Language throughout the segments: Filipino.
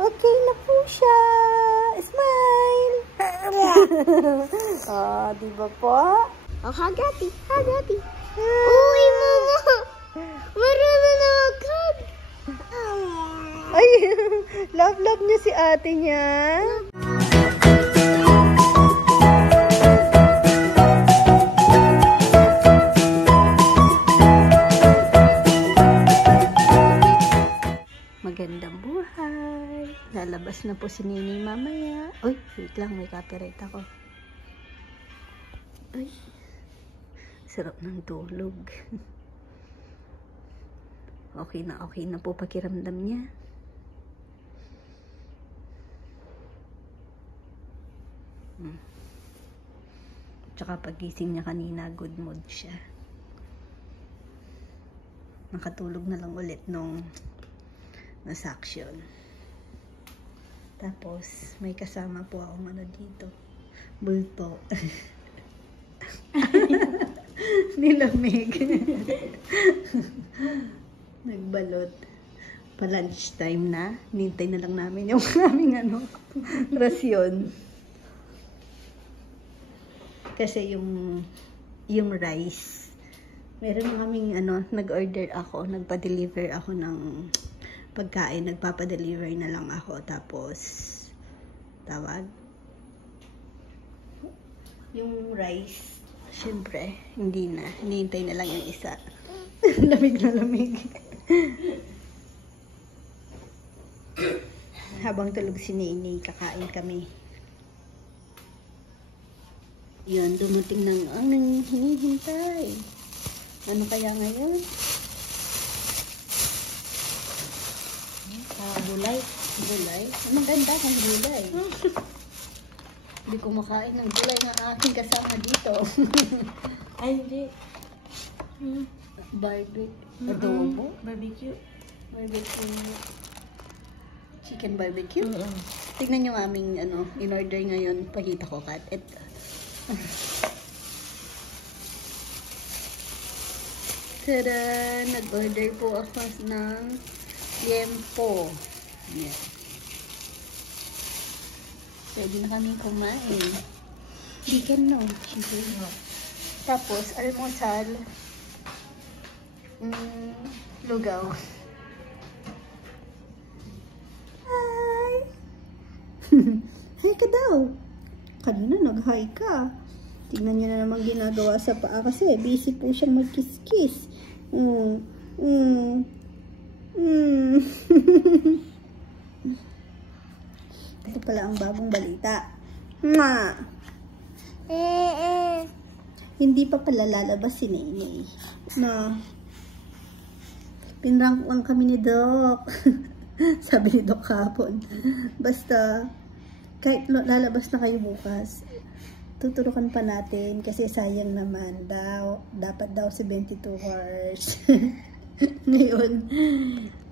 Okay na po siya. Smile! Oh, di ba po? Oh, hagati, hagati. Uy, mama! Marunong na agad! Ay, love niya si ate niya. Magandang buhay. Lalabas na po si Nini mamaya. Uy, wait lang, may copyright ako. Ay, sarap ng tulog. Okay na po pakiramdam niya. Tsaka pagising niya kanina, good mood siya. Nakatulog na lang ulit nung nasaksyon. Tapos, may kasama po akong ano dito. Bulto. Nilamig. Nagbalot. Pa-lunch time na. Nintay na lang namin yung aming rasyon. Kasi yung rice, meron kaming nag-order ako, nagpa-deliver ako ng pagkain, nagpapa-deliver na lang ako. Tapos, tawag, yung rice, syempre, hindi na. Hinihintay na lang yung isa. Lamig na lamig. Habang tulog si Nini, kakain kami. Yun, dumating ng ang hinihintay. Ano kaya ngayon? Gulay. Gulay? Anong ganda ng gulay? Hindi kumakain ng gulay ng aking kasama dito. Ay, hindi. Barbecue. Adobo? Barbecue. Barbecue. Chicken barbecue? Tignan nyo aming in-order ngayon. Pakita ko, Kat. Tada! Nag-order po ako ng liempo. Yan. Pwede na kami kumain. Chicken, no? Chicken, no? Tapos, almusal. Lugaw. Hi! Hi ka daw. Kanina nag-hi ka. Tingnan niyo na naman ginagawa sa paa kasi busy po siyang mag-kiss-kiss. Ito pala ang bagong balita. Hindi pa pala lalabas si Nene. Pinrangkuan kami ni Doc. Sabi ni Doc kahapon. Basta, kahit lalabas na kayo bukas, tuturukan pa natin kasi sayang naman daw. Dapat daw 72 hours. Ngayon,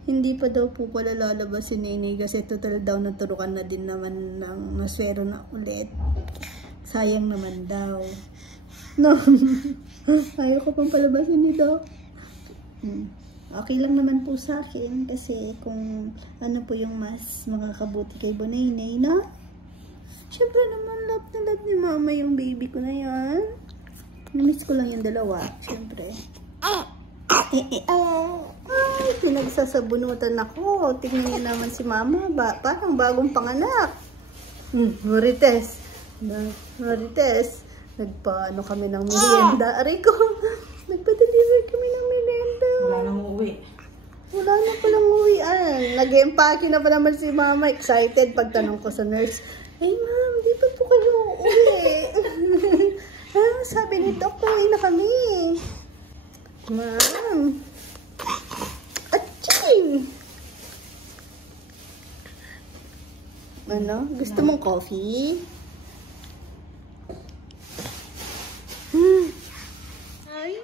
hindi pa daw po pala lalabas si Nene kasi total daw naturukan na din naman ng naswero na ulit. Sayang naman daw. No. Ayaw ko pang palabasin ni Doc. Okay lang naman po sa akin kasi kung ano po yung mas makakabuti kay Bonaynay, no? Siyempre naman, love na love ni mama yung baby ko na yan. Namiss ko lang yung dalawa, siyempre. Ay, pinagsasabunutan ako. Tingnan niyo naman si mama, parang bagong panganak. Marites. Marites. Nagpaano kami ng merienda. Aray ko, nagpa-deliver kami ng merienda. Wala nang uuwi. Wala na palang uwian. Nag-empake na pa naman si mama. Excited pagtanong ko sa nurse. Ay ma'am, di pa po kayo uuwi. Sabi ni Doc, uwi na kami. Ma'am. Aching! Ano? Gusto mong coffee? Ay,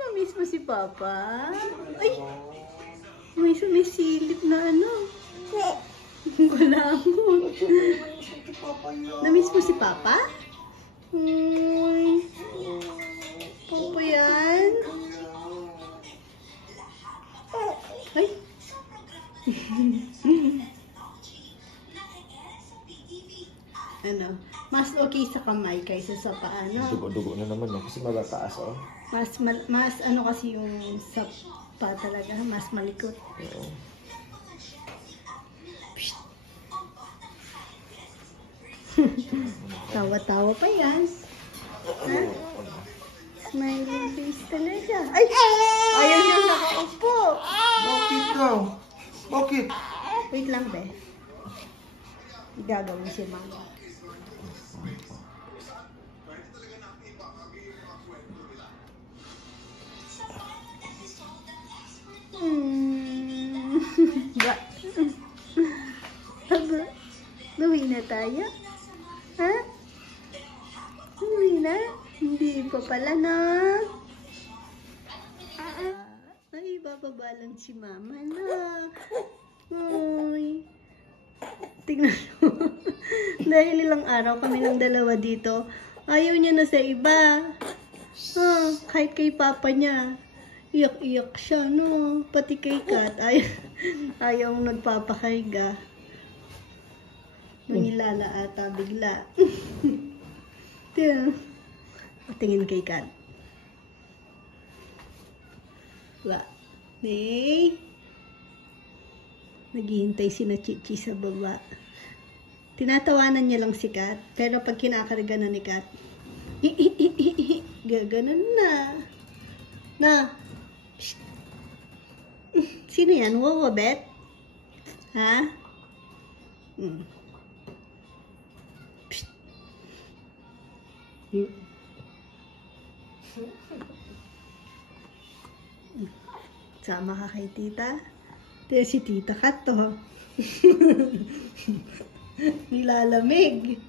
namiss mo si Papa? Ay, may sumisilip na wala mo. Namiss mo si Papa? Papa yan? Ay. Ano, mas okay sa kamay kaysa sa paa, no? Dugo-dugo na naman, no? Kasi magataas, oh. Mas ano kasi yung sa paa talaga, mas malikot. Oo. Tawa-tawa pa yan. Ha? Smiling face talaga. Ay! Ayaw niya nakaupo. Bakit daw? Bakit? Wait lang, be. Gagawin si mama. Ba? Aba, gawin na tayo? Ha? Gawin na? Hindi pa pala na. Ay, bababa lang si mama na. Ay. Tingnan mo. Dahil ilang araw kami ng dalawa dito, ayaw niya na sa iba. Kahit kay papa niya. Iyak-iyak siya, no? Pati kay Kat, ayaw nagpapakaiga. Nangilala ata bigla. Tingin kay Kat. Ba? Hey? Naghihintay si na Chichi sa baba. Tinatawanan niya lang si Kat. Pero pag kinakarga na ni Kat, gaganon na. Na. Psst. Sino yan? Wawabet? Ha? Psst. Sama ka kay tita? Pero si tita Kat to. Nilalamig.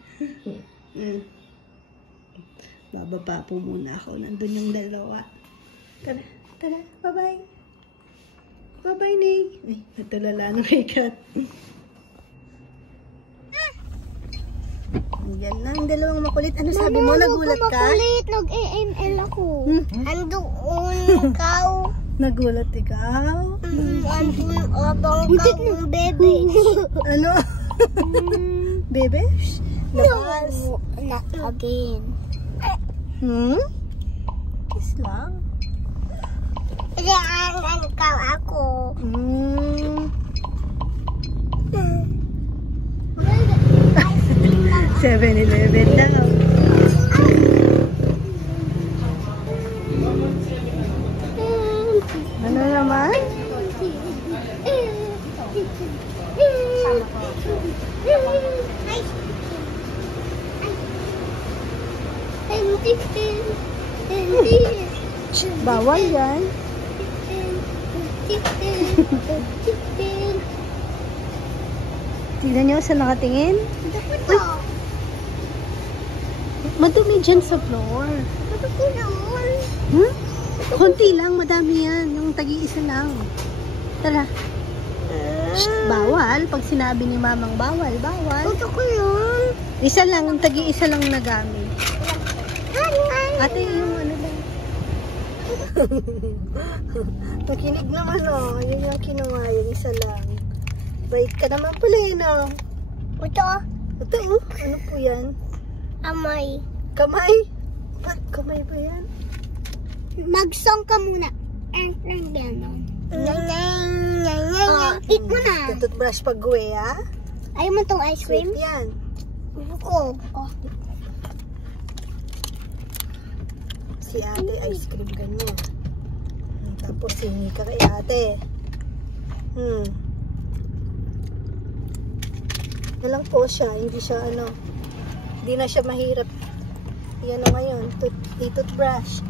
Bababa po muna ako. Nandun yung dalawa. Tara, tara. Bye-bye. Bye-bye, Nay. Ay, natulala na kay Kat. Yan lang, dalawang makulit. Ano sabi mo? Nagulat ka? Makulit. Nag-AML ako. Andoon ikaw. Nagulat ikaw? Andun abang kang bebe. Ano? Bebe? Labas. Not again. Kiss lang. Ilaan ikaw ako. 7-Eleven daw. Ano naman? Bawal yan. Tignan nyo saan nakatingin. Uy! Madumi dyan sa floor. Konti lang, madami yan. Yung tagi-isa lang. Tara. Shh, bawal. Pag sinabi ni mamang bawal, bawal. Ito ko yun. Isa lang, yung tagi-isa lang nagamit. Ate, yung ano lang. Makinig naman, oh. Yun yung kinuha, yung isa lang. Bait ka naman pala, yun, oh. Ito. Ito, oh. Ano po yan? Amay. Kamay? Ba't kamay ba yan? Mag-song ka muna. And gano'n. Eat mo na. Toothbrush pag-uwi, ha? Ayaw mo tong ice cream? Sweet yan. Ko. Oh. Si ate, ice cream ganyan. Tapos hingi ka kay ate. Nalang po siya, hindi siya ano, hindi na siya mahirap. Yan na ngayon, toothbrush.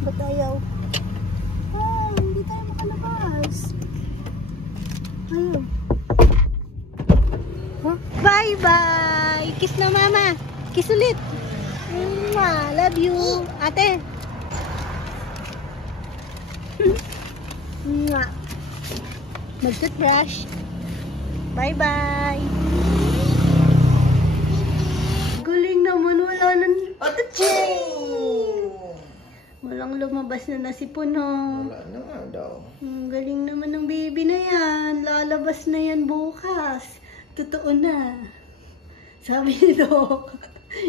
Ba't ayaw? Hindi tayo makalabas. Ayaw. Huh? Bye-bye! Kiss na mama! Kiss ulit! Love you! Ate! Mag-toothbrush! Bye-bye! Galing naman, wala nang... Walang lumabas na nasipon, ho. Wala na nga daw. Galing naman ng baby na yan. Lalabas na yan bukas. Totoo na. Sabi ni Doc.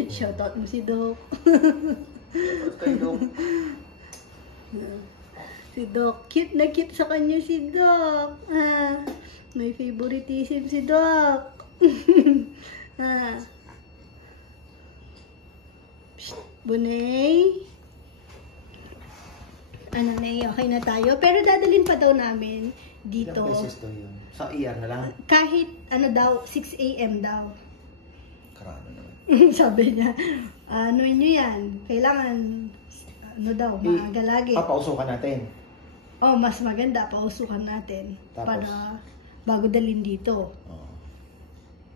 Shoutout mo si Doc. Kay Doc. Si Doc. Cute na cute sa kanya si Doc. May favoritism si Doc. Psst, Bunay. Ano na okay na tayo. Pero dadalhin pa daw namin dito. Ilang beses daw yun? Sa ER na lang? Kahit ano daw, 6 AM daw. Karano naman. Sabi niya, ano nyo yan? Kailangan, ano daw, maaga lagi. Papausukan natin. Oh, mas maganda, pausukan natin. Tapos? Para bago dalhin dito. Oo.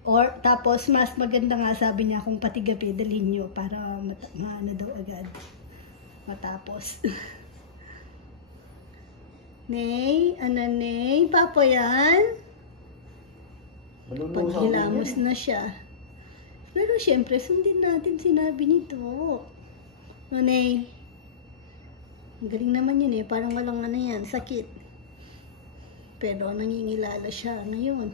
Or, tapos, mas maganda nga, sabi niya, kung pati gabi, dalhin nyo para ano daw agad. Matapos. Nay, ano Nay? Papa yan? Malulusaw Paghilamos din yan. na siya. Pero syempre, sundin natin sinabi nito. No, Nay? Ang galing naman yun eh. Parang walang ano yan, sakit. Pero nangingilala siya ngayon.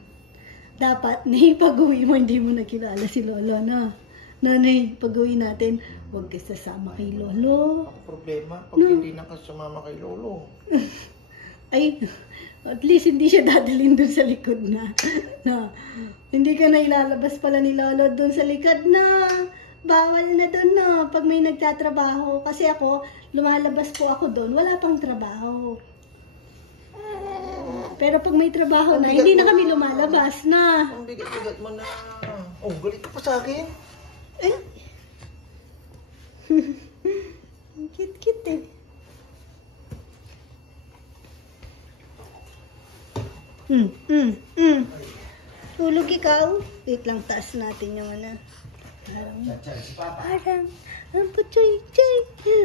Dapat, Nay, pag-uwi mo, hindi mo nakilala si Lolo na. Nanay, pag-uwi natin, huwag ka sasama kay Lolo. Ako problema pag hindi na ka sumama kay Lolo. Ay, at least hindi siya dadalhin dun sa likod na. Hindi ka na ilalabas pala ni Lolo dun sa likod na. Bawal na dun na pag may nagtatrabaho. Kasi ako, lumalabas po ako dun, wala pang trabaho. Pero pag may trabaho na, hindi na kami lumalabas na. Ang bigat-bigat mo na. Oh, galit ka pa sa akin. Eh? Ang cute-cute eh. Tulog ikaw. Wait lang, taas natin yung ano. Chan, si Papa. Parang, ang puchoy-choy.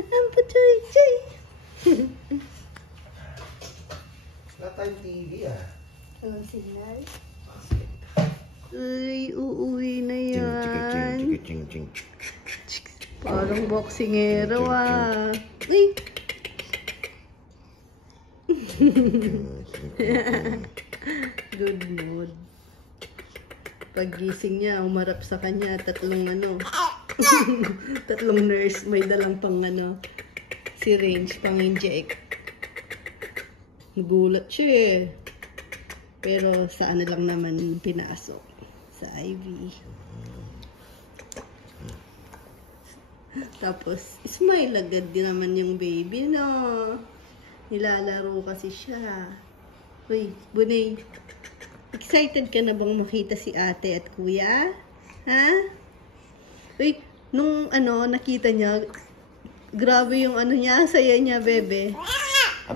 Ang puchoy-choy. Wala tayong TV ah. Anong signal? Uy, uuwi na yan. Parang boksingero ah. Uy! Good mood. Paggising niya, umarap sa kanya, tatlong tatlong nurse, may dalang pang syringe, pang inject. Nagulat siya eh. Pero sa lang naman pinasok. Sa IV. Tapos, smile agad din naman yung baby, no? Nilalaro kasi siya. Uy, Bunay. Excited ka na bang makita si ate at kuya? Ha? Uy, nung nakita niya, grabe yung niya, saya niya, bebe.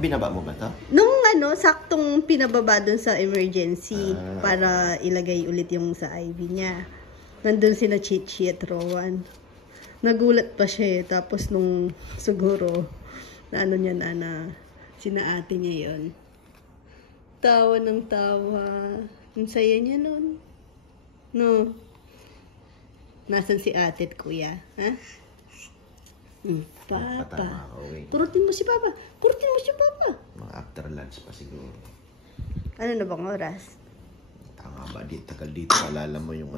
Binaba mo ba to? Nung saktong pinababa dun sa emergency para ilagay ulit yung sa IV niya. Nandun sina Chichi at Rowan. Nagulat pa siya eh. Tapos nung siguro, niya na sina ate niya yun. Tawa ng tawa. Ang saya niya nun. No? Nasaan si ate at kuya? Ha? Papa. Turutin mo si Papa. Turutin mo si Papa. Mga after lunch pa siguro. Ano na bang oras? Tanga ba? Tagal dito. Alala mo yung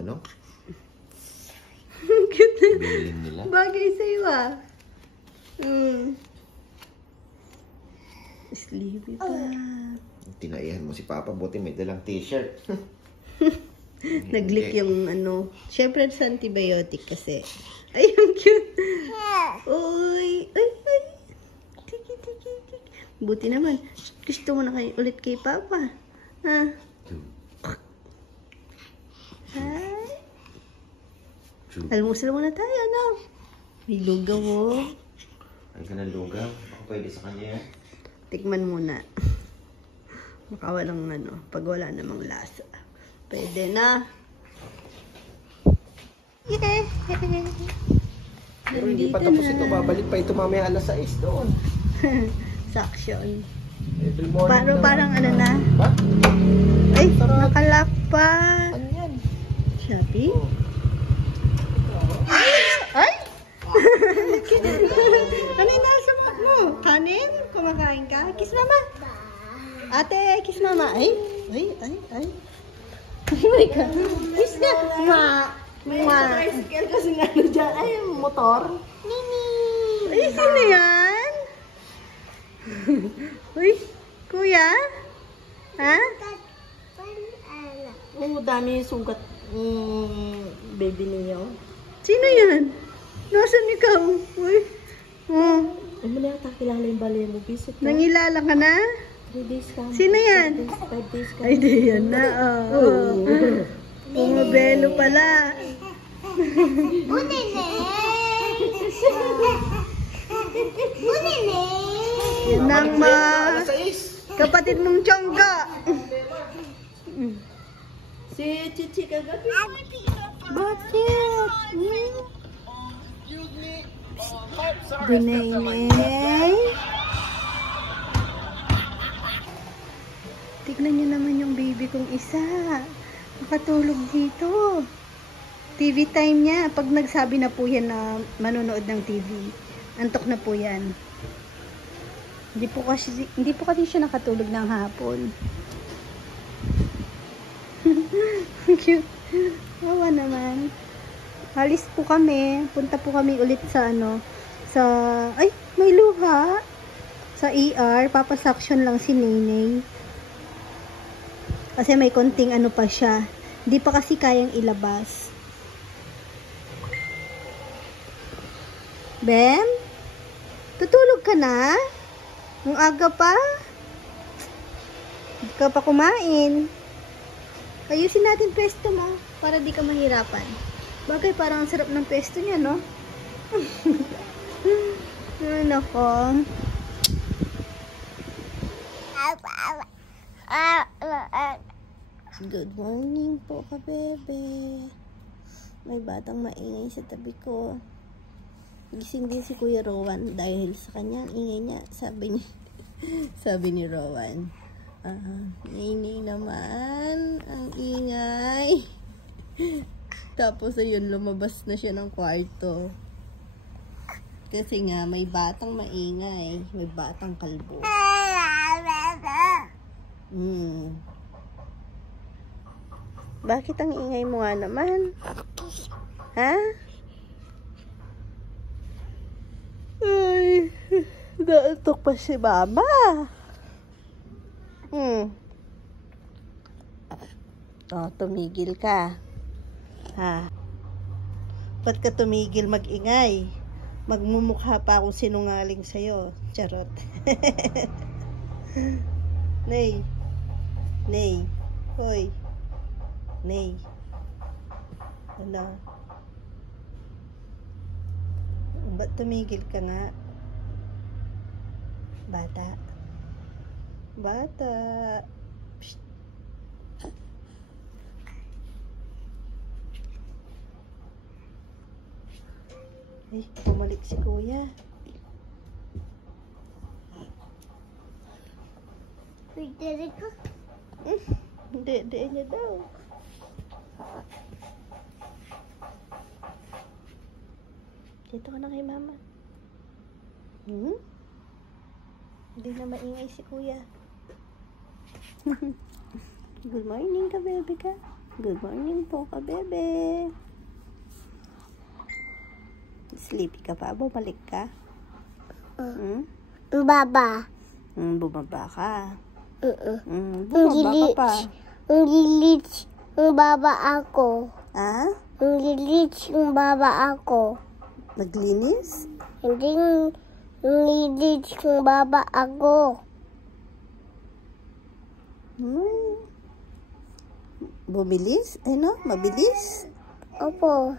Cute. bilin nila. Bagay sa'yo ah. Sleepy pa. Tinaihan mo si Papa. Buti may dalang t-shirt. Nag-leak yung syempre sa antibiotic kasi. Ay, ang cute. Uy. Ay. Tiki. Buti naman. Gusto mo na ulit kay Papa. Ha? Hi. Almusal muna tayo, May lugaw, oh. Ay ka ng lugaw. Baka pwede sa kanya yan. Tikman muna. Baka walang pag wala namang lasa. Pwede na. Yeah. Pero hindi pa tapos ito. Babalik pa ito mamaya alas 6 doon. Suction. Every morning Parang na? Ha? Ay, nakalock pa. Ano yan? Shopee? Ay! Ano yung nasa mo? Kanin? Kumakain ka? Kiss mama. Ate, kiss mama. Ay. Oh my God. Kiss na. Ma. May tricycle kasi nga ano dyan. Ay, motor. Mimi! Ay, sino yan? Uy, kuya? Ha? Oo, dami yung sugat baby niyo. Sino yan? Nasaan ikaw? Uy. Oh, Ay, mo na yata kilala yung balay mo. Visit na. nangilala ka na? 3 days ka. Sino yan? 5 days ka. Ay, di yan na. Oh. Bumabelo pala. Bunene! Bunene! Yan ang Alas 6. kapatid mong tiyongga. Si Chichi kagabi. Bakit? Dinay-nay. Tignan nyo naman yung baby kong isa. Nakatulog dito. TV time niya. Pag nagsabi na po yan na manonood ng TV, antok na po yan. Hindi po kasi siya nakatulog ng hapon. Cute. Awa naman. Halis po kami. Punta po kami ulit sa ay, may luha. Sa ER. Papasuction lang si Nenay. Kasi may konting pa siya. Hindi pa kasi kayang ilabas. Bem? Tutulog ka na? Ang aga pa? Hindi ka pa kumain. Ayusin natin pwesto mo para di ka mahirapan. Bagay, parang ang sarap ng pwesto niya, no? Ay, nako. Good morning po ka, bebe. May batang maingay sa tabi ko. Gising din si Kuya Rowan dahil sa kanya ingay niya. Sabi ni Rowan. Ingay naman. Ang ingay. Tapos ayun, lumabas na siya ng kwarto. Kasi nga, may batang maingay. May batang kalbo. Bakit ang ingay mo nga naman? Ha? Ay, naantok pa si Mama. Tumigil ka. Ha? Ba't ka tumigil mag-ingay? Magmumukha pa akong sinungaling sa'yo. Charot. Nay. Nay. Hoy. Nay. Ano? Ba't tumigil ka nga? Bata. Bata. Psst. Ay, bumalik si Kuya. Pwede ka? Hindi niya daw. Dito ka na kay Mama. Hindi na maingay si Kuya. Good morning ka, bebe ka. Good morning po ka, bebe. Sleepy ka pa? Bumalik ka? Baba. Bumaba ka. Bumaba ka pa. Ang lilit yung baba ako. Ha? Ang lilit yung baba ako. Naglinis? Hindi lilit yung baba ako. Bumilis? Ano? Mabilis? Opo.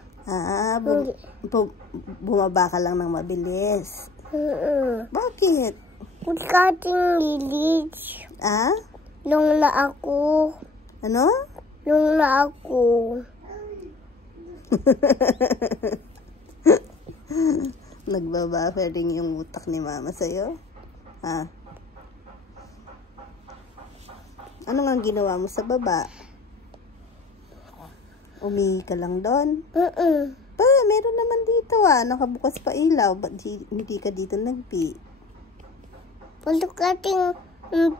Bumaba ka lang ng mabilis. Bakit? Kating lilit. Nung na ako. Ano? Nung na ako. Nagbabuffering yung utak ni Mama sa'yo? Ano nga ginawa mo sa baba? Umihi ka lang doon? Pa, meron naman dito nakabukas pa ilaw. Ba't hindi ka dito nagpi? Punto kating yung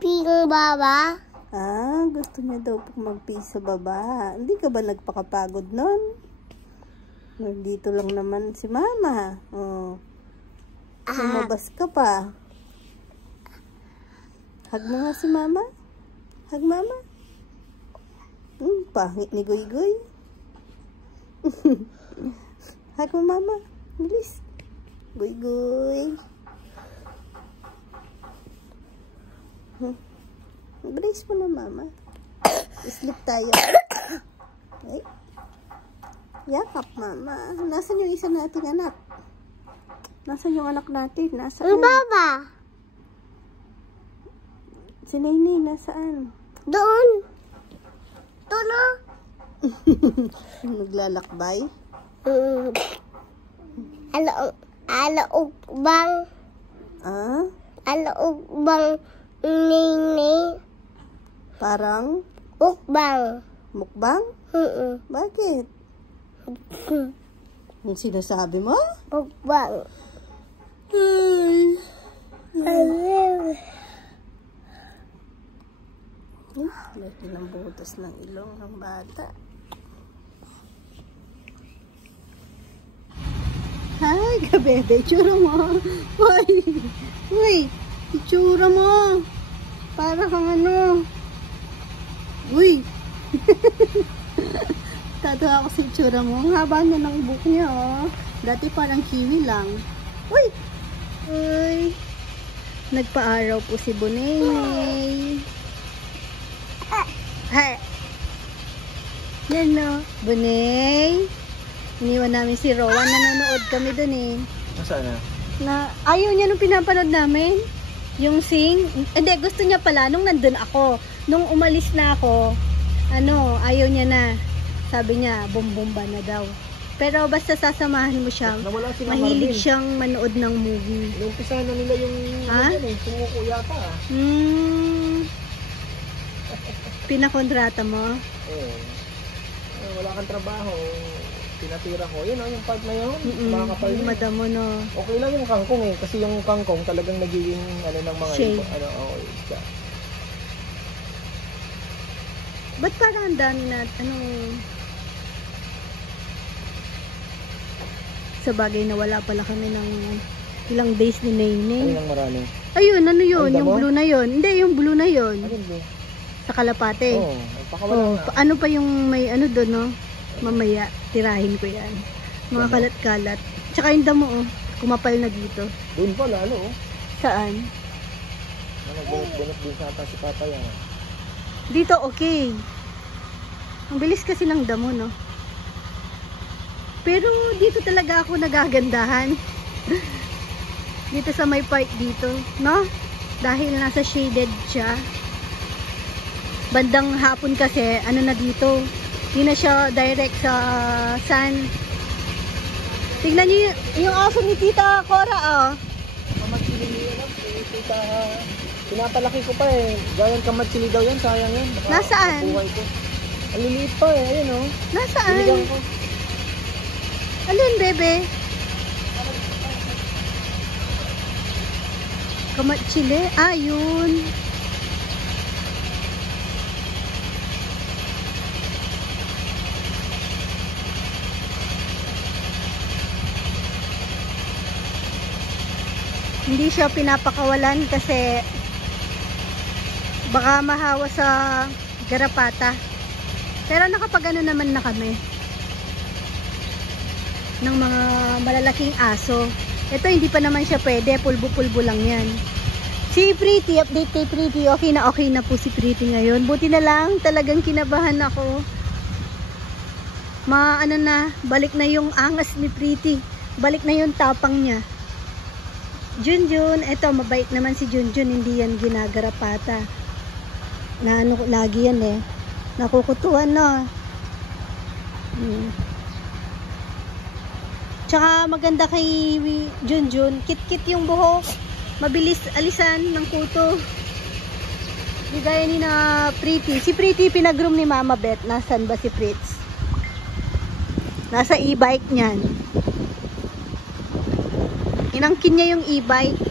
baba? Gusto niya daw pong magpi sa baba. Hindi ka ba nagpakapagod nun? Nandito lang naman si Mama. Oh. Lumabas ka pa. Hug mo nga si Mama. Hug Mama. Pangit ni Goy Goy. Hug mo Mama. Bilis. Goy Goy. Bilis mo na Mama. Sleep tayo. Ay. Yakap Mama. Nasaan yung isa nating anak? Nasaan yung anak natin? Nasaan? Baba. Si Nainay, nasaan? Doon. Doon na. Naglalakbay? Alaog bang? Ah? Alaog bang nini? Parang? Ukbang. Mukbang? Bakit? Yung sinasabi mo? Ukbang. Ay. Laki ng butas ng ilong ng bata. Hi, kabebe. Itsura mo. Uy. Uy. Itsura mo. Para kang ano. Uy. Tatawa ako sa itsura mo. Ang haba na ng buhok niya, oh. Dati parang kiwi lang. Uy. Uy. Nagpa-araw po si Bunay. Hay. Yan, no. Bunay. Iniwan namin si Rowan. Nanonood kami dun eh. Nasaan na? Ayaw niya nung pinapanood namin. Yung sing. Hindi, gusto niya pala nung nandun ako. Nung umalis na ako, ayaw niya na. Sabi niya, bumbumba na daw. Pero basta sasamahan mo siya, mahilig siyang manood ng movie. Inumpisa na nila yung sumuko yata. Pinakontrata mo? Oo. Wala kang trabaho. Tinatira ko. Yun yung part na yun. Mga kapal yun. Madam mo, no? Okay lang yung kangkong eh. Kasi yung kangkong talagang nagiging ng mga shade. Siya. Ba't parang ang dami na, sa bagay na wala pala kami ng ilang days ni Nainay. Ano yung marami? Ayun, yun? Ay, yung blue na yun. Hindi, yung blue na yun. Ano yung blue? Sa Kalapate. Oo, pakawala na. Ano pa yung may doon, no? Mamaya, tirahin ko yan. Mga kalat-kalat. Tsaka yung damo, oh. Kumapal na dito. Doon pa lalo, oh. Saan? Nagbunos din sa ata si Papa yan. Dito, okay. Ang bilis kasi ng damo, no? Pero dito talaga ako nagagandahan. Dito sa may part dito, no? Dahil nasa shaded siya. Bandang hapon kasi, na dito. Hindi na siya direct sa sun. Tignan niyo yung aso ni Tita Cora, oh. Kamatsili yun, Tita. Pinapalaki ko pa eh. Gayang kamatsili daw yan, sayang yan. Nasaan? Buhay ko. Ang liliit pa eh, ayun oh. Nasaan? Binigang ko. Alin, bebe? Kamatsili? Ah, yun. Hindi siya pinapakawalan kasi baka mahawa sa garapata. Pero nakapagano naman na kami ng mga malalaking aso. Ito hindi pa naman siya pwede, pulbo-pulbo lang yan. Si Pretty, update kay Pretty, okay na po si Pretty ngayon. Buti na lang, talagang kinabahan ako. Balik na yung angas ni Pretty. Balik na yung tapang niya. Junjun, eto mabait naman si Junjun, hindi yan ginagarapata. Lagi yan eh. Nakukutuan no. Tsaka maganda kay Junjun, kit-kit yung buhok. Mabilis alisan ng kuto. Di gaya ni na Pretty. Si Pretty pinag-groom ni Mama Beth. Nasaan ba si Fritz? Nasa e-bike niyan. Inangkin niya yung e-bike.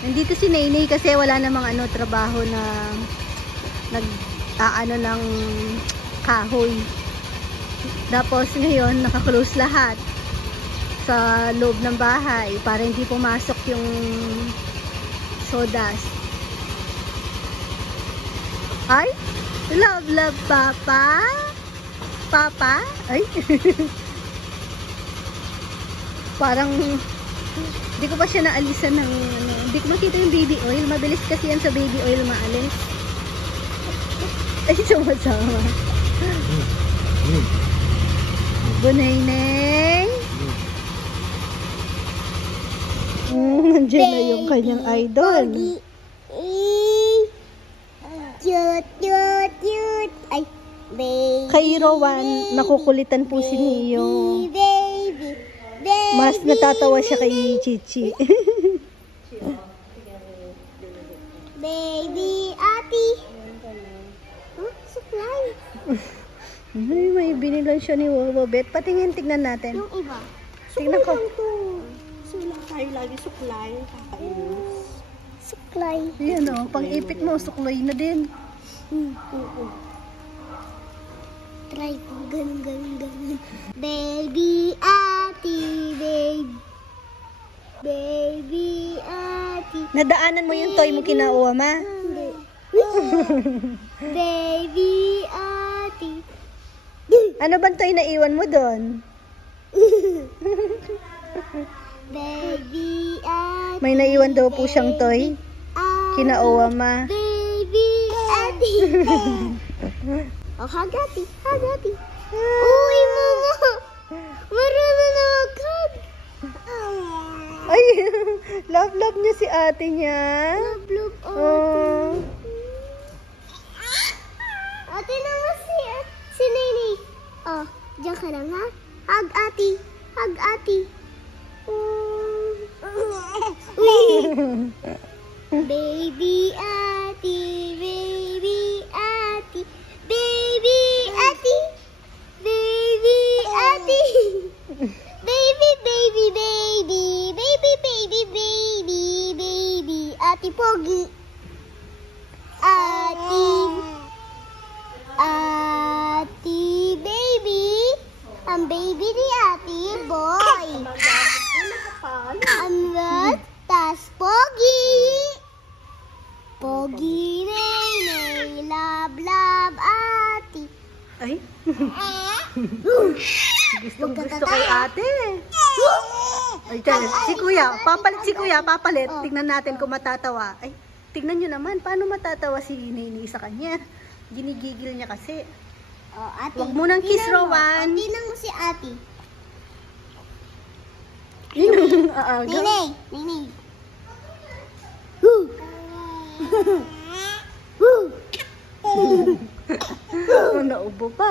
Nandito si Nainay kasi wala namang trabaho na ng kahoy. Tapos ngayon, naka-close lahat sa loob ng bahay para hindi pumasok yung sawdust. Ay, love papa. Papa? Ay. Parang hindi ko pa siya naalisan ng hindi ko makita yung baby oil. Mabilis kasi yan sa baby oil maalis. Ay, sumasama. Bunay-nay. Nandiyan na yung kanyang idol. Cute. Ay, baby. Kay Rowan, nakukulitan po si Neo. Baby. Mas natatawa siya kay Chichi. Baby, ati. Oh, supply. Ay, may binilan siya ni Wobet. Patingin, tignan natin. Yung iba. Tignan ko. Sulang tayo lagi supply. Kakainis. Supply. Ayan o, pang-ipit mo, suklay na din. Oo. Try ko. Ganun. Baby, ati, baby. Baby, ati. Nadaanan mo yung toy mo kinauwa, ma? Hindi. Baby, ati. Ano bang toy na iwan mo doon? Baby, ati. May naiwan daw po siyang toy. Kinauwa, ma. Baby, ati. Oh, hagati. Uy, mama. Marunong na mag-hug. Ay, love niya si ate niya. Love, Oh. Ate naman si Nini. Oh, diyan ka lang ha. Hug ati. Baby ati. Baby. Ati Pogi. Ati baby. Ang baby ni ati boy. Ang red, tas Pogi. Pogi Nene, love ati. Ay. Gusto kay ate. Ay, dyan. Si kuya, papalit. Tignan natin kung matatawa. Ay, tignan nyo naman, paano matatawa si Nini sa kanya? Ginigigil niya kasi. Oh, ate. Huwag mo nang kiss, Rowan. Tingnan mo si ate. Aaga. Nene. Naubo pa.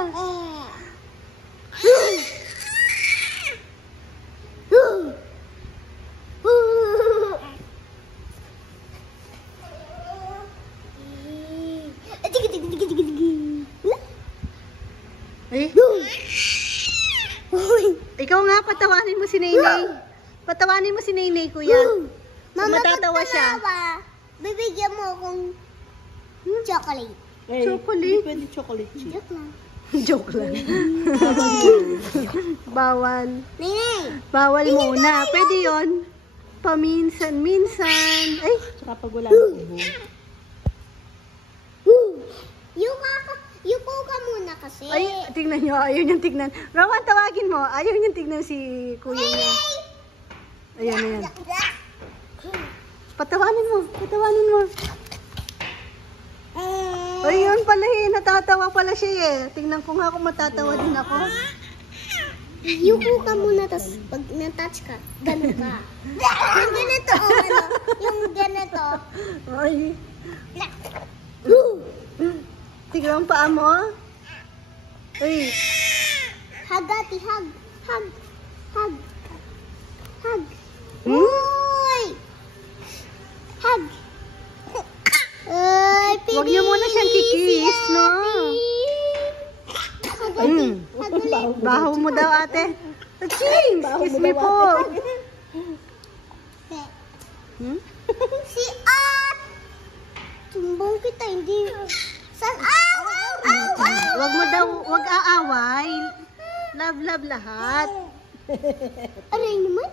Eh? Ikaw nga, patawanin mo si Nainay. Patawanin mo si Nainay, kuya. Kung matatawa siya. Bibigyan mo akong chocolate. Chocolate? Pwede chocolate chip. Joke lang. Joke lang. Bawal. Nene. Bawal muna. Pwede yon. Paminsan-minsan. Ay, Tsaka pag wala na ubo. Yuko ka muna kasi. ay, tingnan nyo. Ayaw niyang tignan. Rowan, tawagin mo. Ayaw niyang tignan si kuya niya. Ayan. Patawanin mo. Ayun pala natatawa pala siya eh. Tingnan ko nga kung matatawa din ako. Yuko ka muna, tapos pag na-touch ka, ganun ka. Yung ganito, yung ganito. Ay. Tignan ang paa mo. Ay. Hagati, hug. Hmm? Hug. Ay, Huwag niyo muna siyang kikis, no? Baho mo daw, ate. Aching! Excuse me po. Si At! Tumbong kita, hindi. San? Aw! Huwag mo daw, huwag aaway. love lahat. Aray naman.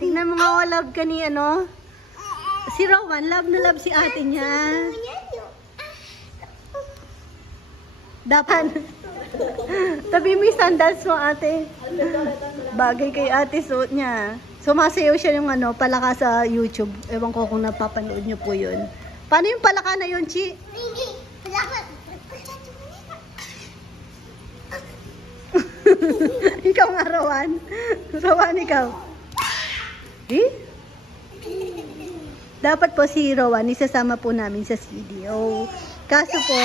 Tingnan mo nga, love ka ni ano. Si Rowan, love na love si ate niya. Dapat. Tabi mo yung sandals mo, ate. Bagay kay ate, suot niya. Sumasayaw siya yung ano, palaka sa YouTube. Ewan ko kung napapanood niyo po yun. Paano yung palaka na yun, Chi? Ikaw nga, Rowan. Rowan, ikaw. Eh? Dapat po si Rowan, isasama po namin sa CDO. Kaso po,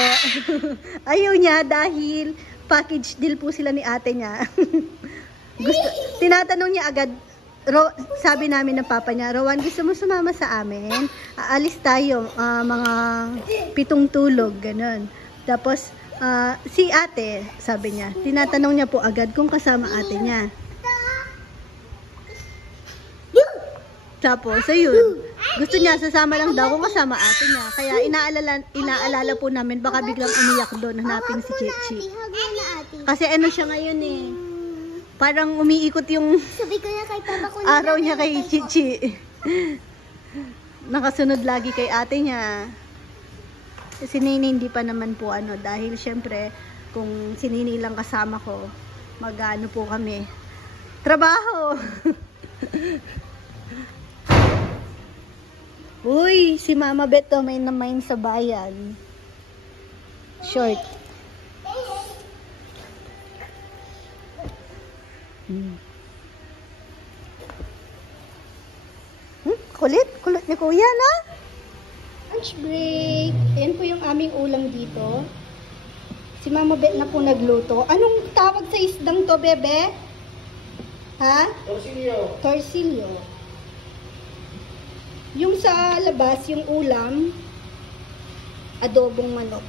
ayaw niya dahil package deal po sila ni ate niya. Tinatanong niya agad, sabi namin ng papa niya, Rowan, gusto mo sumama sa amin? Aalis tayo, mga 7 tulog, ganun. Tapos, si ate, sabi niya, tinatanong niya po agad kung kasama ate niya. Tapos, ayun, gusto niya sasama lang daw kung kasama ate niya. Kaya inaalala po namin, baka biglang umiyak doon, hanapin si Chichi. Kasi ano siya ngayon eh, parang umiikot yung araw niya kay Chichi. Nakasunod lagi kay ate niya. Si Nini hindi pa naman po ano, dahil syempre kung si Nini lang kasama ko, mag-ano po kami, trabaho. Uy, si Mama Beto may namain sa bayan. Short. Kulit ni Kuya, no? Lunch break. Ayan po yung aming ulam dito. Si Mama Bet na po nagluto. Anong tawag sa isdang to, bebe? Ha? Torsilyo. Torsilyo. Yung sa labas, yung ulam, adobong manok.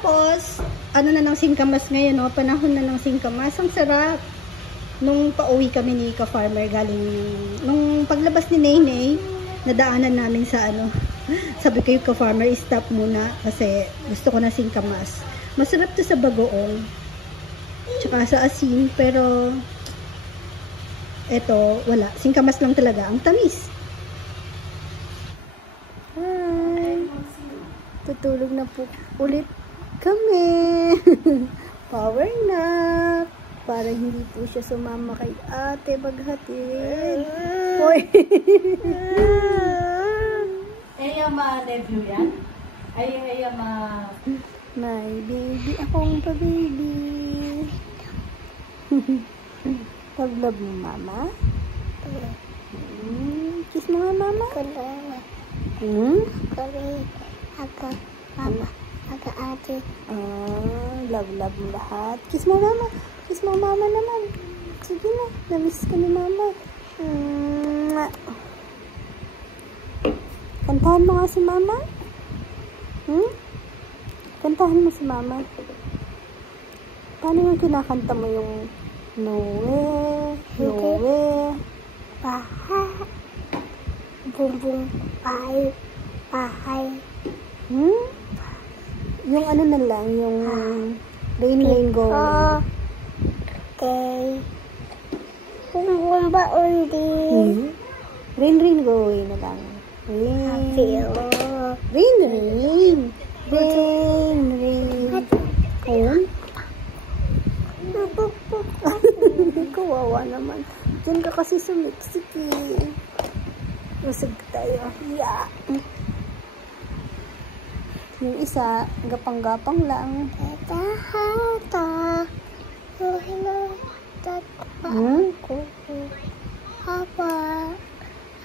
Tapos, ano na ng singkamas ngayon, no? Panahon na ng singkamas. Ang sarap. Nung pauwi kami ni Ka-Farmer galing, nung paglabas ni Nene, nadaanan namin sa ano, sabi ko yung Ka-Farmer, stop muna kasi gusto ko na singkamas. Masarap to sa bagoong, tsaka sa asin, pero eto, wala. Singkamas lang talaga. Ang tamis. Hi. Tutulog na po ulit kami. Power nap. Para hindi po siya sumama kay ate paghatid. Hoy. Nephew yan? May baby akong pa-baby. Pag-love mo, mama? Kiss mo nga, mama? Mama. Ate. Love mo lahat. Kiss mo, mama. Kiss mo, mama naman. Sige na. Namiss ka ni mama. Kantahan mo nga si mama? Kantahan mo si mama. Paano yung kinakanta mo yung Noe, Noe, Paha. Bumbong. Pahay. Yung ano na lang, yung rain go. Okay. Bumbong ba undi? Rain go na lang. Rain. Ayun. Kawawa naman. Diyan ka kasi sumiksiki. Usag tayo. Yeah. Yung isa, gapang-gapang lang. Hata. Hapa.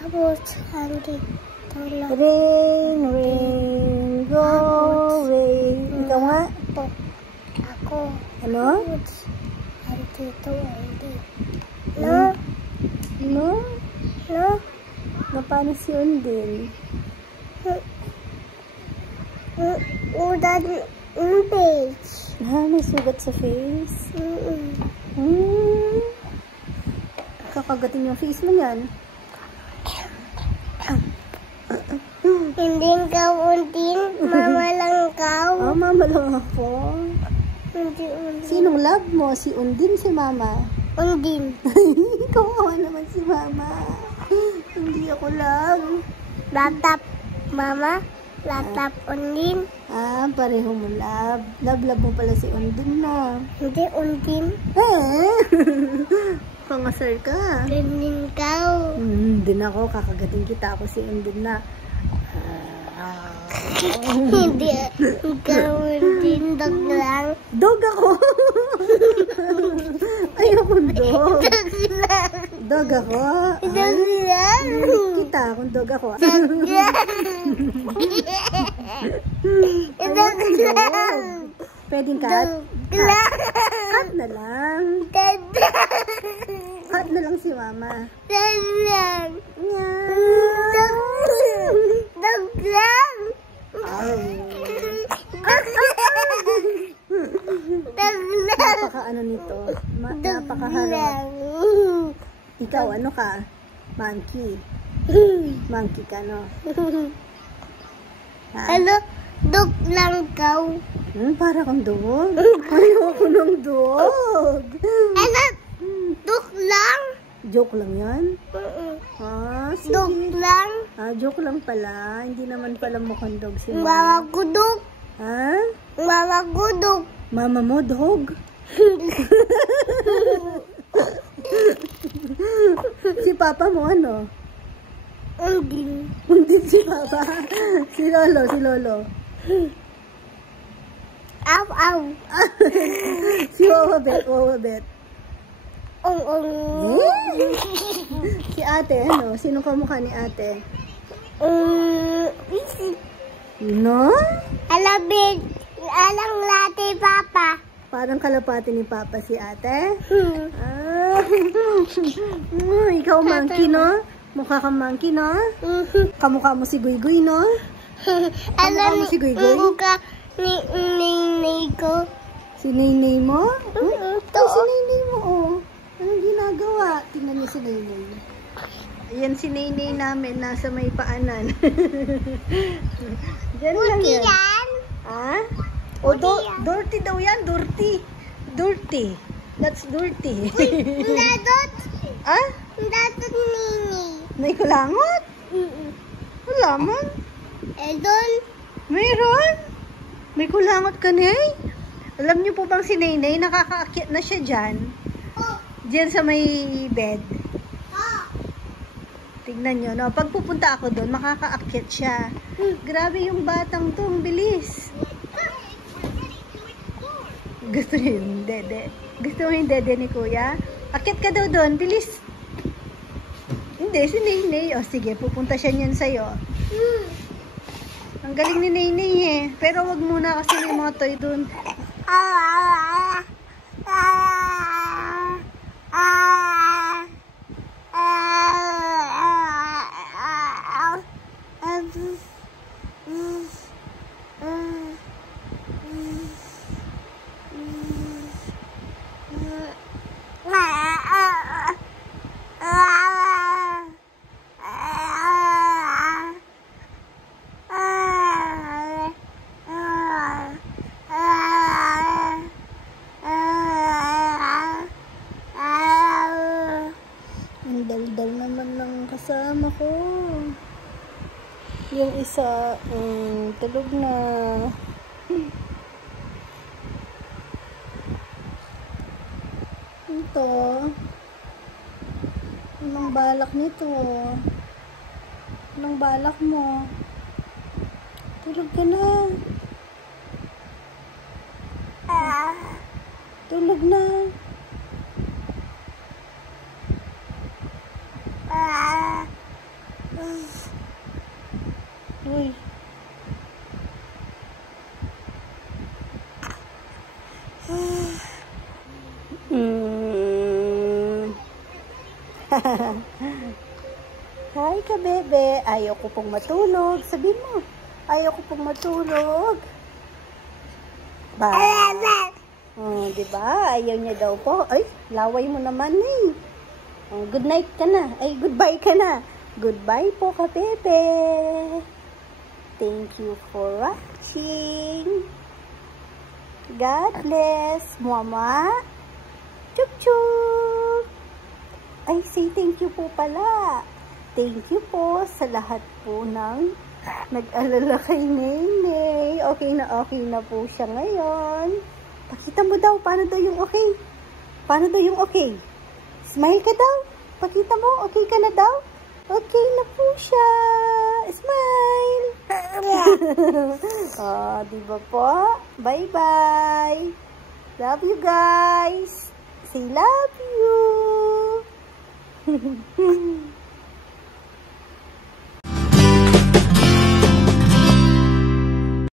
Habot. Handi. Rain, go away. Ikaw nga? Ako. Ano? Handi to. Handi. No. No? No. Paano si Undin? Udan yung page. May sugat sa face. Kakagatin yung face mo yan. Hindi ka undin. Mama lang ka. Mama lang ako. Hindi Undin. Sinong love mo? Si Undin, si Mama? Undin. Kawawa naman si Mama. Hindi ako love. Latap. Mama. Latap Undin. Ah, pareho mo love. Love mo pala si Undin na. Hindi Undin. Pangasar ka. Undin ka. Din ako. Kakagating kita ako si Undin na. Hindi. Ikaw Undin. Dog lang. Dog ako. Ayoko dog. Dog lang. Dog ako. Dog lang. Kita kung dog ako. Dog lang. Dog lang. Pwedeng cut? Dog lang. Cut na lang. Dog lang. Cut na lang si Mama. Dog lang. Yeah. Dog lang. Dog lang. Napaka-ano nito. Dog Napakaharap. lang. Ikaw, ano ka? Monkey. Monkey ka, no? Ha? Ano? Dog lang ka. Para kang dog. Ayoko ng dog. Ano? Dog lang? Joke lang yan? Sige. Dog lang? Joke lang pala. Hindi naman pala mukhang dog si Mama. Mama ko dog. Ha? Mama ko dog. Mama mo, dog? Si Papa mo, ano? Undin. Hindi si Papa. Si Lolo. Aw, aw. Si Wawabet. Si ate, ano? Sino kamukha ni ate? No? Alang latte, Papa. Parang kalapati ni Papa si ate? Ikaw monkey, no? Mukha kang monkey, no? Kamukha mo si Guyguy, no? Kamukha mo si Guyguy? Mukha ni Ninay ko. Si Naynay mo? Ito, si Naynay mo, oh. Anong ginagawa? Tingnan niyo si Naynay. Ayan si Naynay namin, nasa may paanan. Diyan lang yan. Yan? Ha? Dirty daw yan, dirty. That's dirty. Dadot. Ah? Dadot Nini. May kulangot? Wala man. Doon. Mayroon? May kulangot ka, Nay? Alam niyo po bang si Naynay, nakakaakyat na siya dyan? Diyan sa may bed. Tignan nyo, no? Pag pupunta ako doon, makakaakyat siya. Grabe yung batang to, ang bilis. Gusto niyo yung dede? Gusto mo yung dede ni Kuya? Akyat ka daw doon, bilis. Hindi, si Naynay. O sige, pupunta siya niyan sa'yo. Ang galing ni Naynay eh. Pero wag muna kasi may mga toy doon. Ang daldal naman ng kasama ko. Yung isa, tulog na. Ito. Anong balak nito? Anong balak mo? Tulog ka na. Tulog na. Uy. Hi ka, bebe. Ayaw ko pong matulog. Sabihin mo. Ayaw ko pong matulog. Ba? Diba? Ayaw niya daw po. Ay, laway mo naman eh. Good night ka na. Ay, goodbye ka na. Goodbye po ka, bebe. Thank you for watching. God bless. Mama. Chup chup. Ay, say thank you po pala. Thank you po sa lahat po ng nag-alala kay Nene. Okay na po siya ngayon. Pakita mo daw, paano daw yung okay? Paano daw yung okay? Smile ka daw. Pakita mo, okay ka na daw? Okay na po siya. Smile. Oh, diba po? Bye-bye. Love you guys. Say love you.